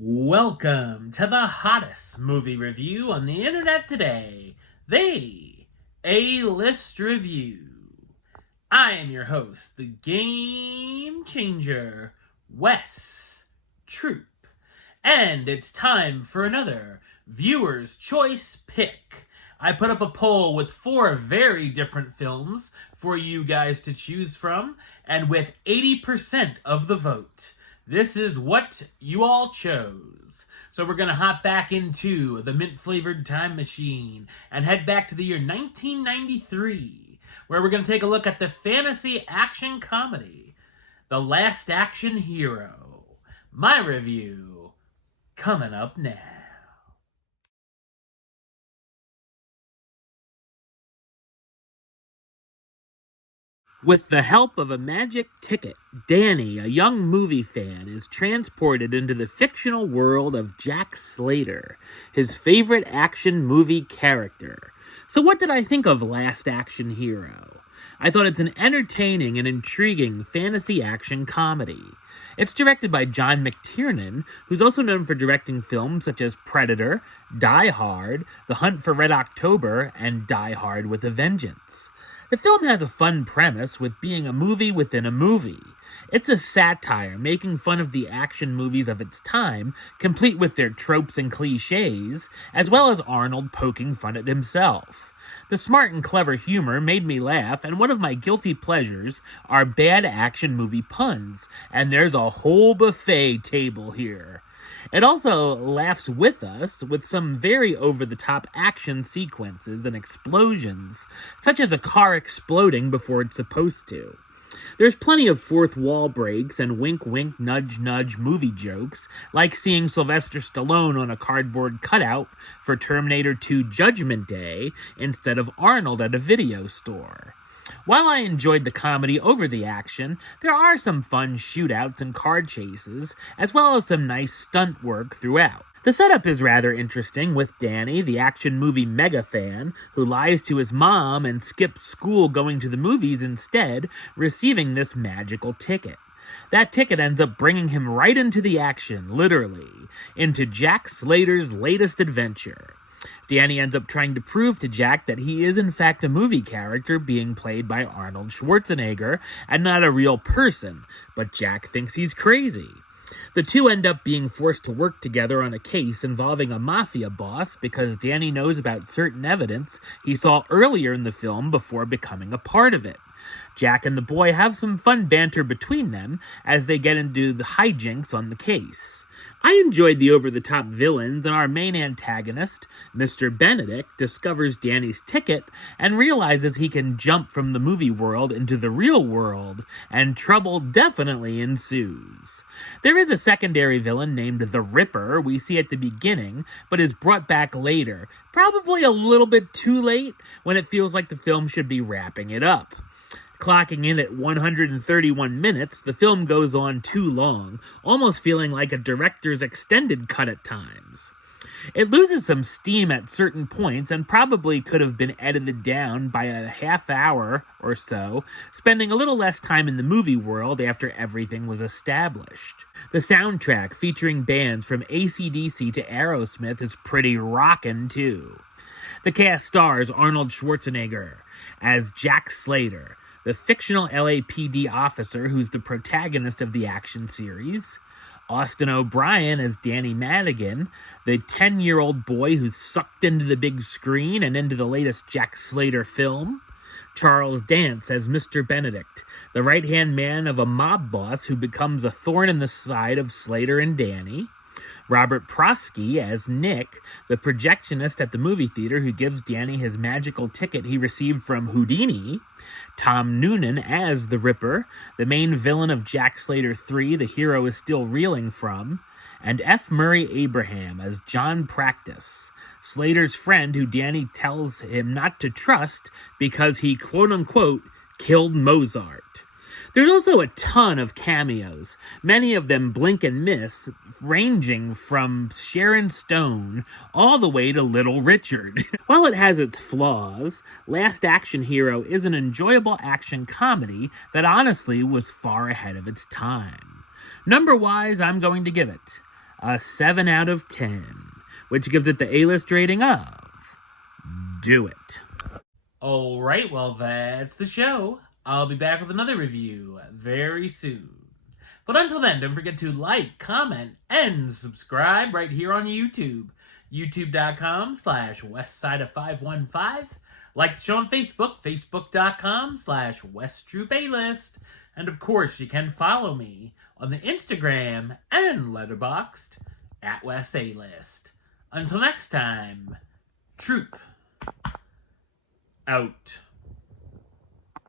Welcome to the hottest movie review on the internet today, the A-List Review. I am your host, the Game Changer, Wes Troop, and it's time for another Viewer's Choice Pick. I put up a poll with 4 very different films for you guys to choose from, and with 80% of the vote, this is what you all chose. So we're going to hop back into the mint-flavored time machine and head back to the year 1993, where we're going to take a look at the fantasy action comedy, The Last Action Hero. My review coming up now. With the help of a magic ticket, Danny, a young movie fan, is transported into the fictional world of Jack Slater, his favorite action movie character. So what did I think of Last Action Hero? I thought it's an entertaining and intriguing fantasy action comedy. It's directed by John McTiernan, who's also known for directing films such as Predator, Die Hard, The Hunt for Red October, and Die Hard with a Vengeance. The film has a fun premise with being a movie within a movie. It's a satire making fun of the action movies of its time, complete with their tropes and cliches, as well as Arnold poking fun at himself. The smart and clever humor made me laugh, and one of my guilty pleasures are bad action movie puns, and there's a whole buffet table here. It also laughs with us with some very over-the-top action sequences and explosions, such as a car exploding before it's supposed to. There's plenty of fourth wall breaks and wink-wink, nudge-nudge movie jokes, like seeing Sylvester Stallone on a cardboard cutout for Terminator 2 Judgment Day instead of Arnold at a video store. While I enjoyed the comedy over the action, there are some fun shootouts and car chases, as well as some nice stunt work throughout. The setup is rather interesting, with Danny, the action movie mega fan, who lies to his mom and skips school going to the movies instead, receiving this magical ticket. That ticket ends up bringing him right into the action, literally, into Jack Slater's latest adventure. Danny ends up trying to prove to Jack that he is in fact a movie character being played by Arnold Schwarzenegger and not a real person, but Jack thinks he's crazy. The two end up being forced to work together on a case involving a mafia boss because Danny knows about certain evidence he saw earlier in the film before becoming a part of it. Jack and the boy have some fun banter between them as they get into the hijinks on the case. I enjoyed the over-the-top villains, and our main antagonist, Mr. Benedict, discovers Danny's ticket and realizes he can jump from the movie world into the real world, and trouble definitely ensues. There is a secondary villain named the Ripper we see at the beginning, but is brought back later, probably a little bit too late when it feels like the film should be wrapping it up. Clocking in at 131 minutes, the film goes on too long, almost feeling like a director's extended cut at times. It loses some steam at certain points and probably could have been edited down by a half hour or so, spending a little less time in the movie world after everything was established. The soundtrack, featuring bands from AC/DC to Aerosmith, is pretty rockin' too. The cast stars Arnold Schwarzenegger as Jack Slater, the fictional LAPD officer who's the protagonist of the action series, Austin O'Brien as Danny Madigan, the 10-year-old boy who's sucked into the big screen and into the latest Jack Slater film, Charles Dance as Mr. Benedict, the right-hand man of a mob boss who becomes a thorn in the side of Slater and Danny, Robert Prosky as Nick, the projectionist at the movie theater who gives Danny his magical ticket he received from Houdini, Tom Noonan as the Ripper, the main villain of Jack Slater 3 the hero is still reeling from, and F. Murray Abraham as John Practice, Slater's friend who Danny tells him not to trust because he quote-unquote killed Mozart. There's also a ton of cameos, many of them blink and miss, ranging from Sharon Stone all the way to Little Richard. While it has its flaws, Last Action Hero is an enjoyable action comedy that honestly was far ahead of its time. Number-wise, I'm going to give it a 7 out of 10, which gives it the A-list rating of Do It. Alright, well that's the show. I'll be back with another review very soon. But until then, don't forget to like, comment, and subscribe right here on YouTube. YouTube.com/WestsideOf515. Like the show on Facebook, Facebook.com/WestTroupeAlist. And of course, you can follow me on the Instagram and Letterboxd @WesAlist. Until next time, Troop out.